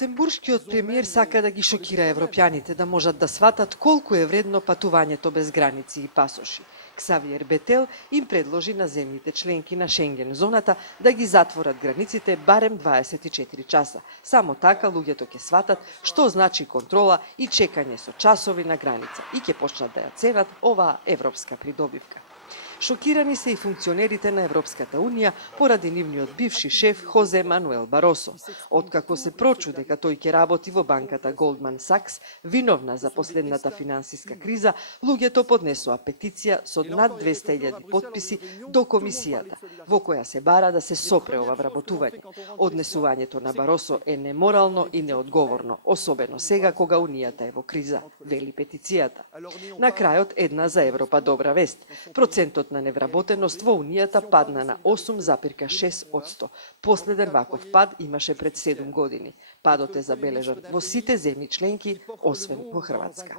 Луксембуршкиот премиер сака да ги шокира европјаните да можат да сватат колку е вредно патувањето без граници и пасоши. Ксавиер Бетел им предложи на земјите членки на Шенген зоната да ги затворат границите барем 24 часа. Само така луѓето ќе сватат што значи контрола и чекање со часови на граница и ќе почнат да ја ценат оваа европска придобивка. Шокирани се и функционерите на Европската Унија поради нивниот бивши шеф Хозе Мануел Баросо. Откако се прочу дека тој ќе работи во банката Goldman Sachs, виновна за последната финансиска криза, луѓето поднесоа петиција со над 200.000 потписи до комисијата, во која се бара да се сопре ова вработување. Однесувањето на Баросо е неморално и неодговорно, особено сега кога Унијата е во криза, вели петицијата. На крајот една за Европа добра вест. Процентот на невработеност во Унијата падна на 8,6%. Последен ваков пад имаше пред 7 години. Падот е забележан во сите земји членки, освен во Хрватска.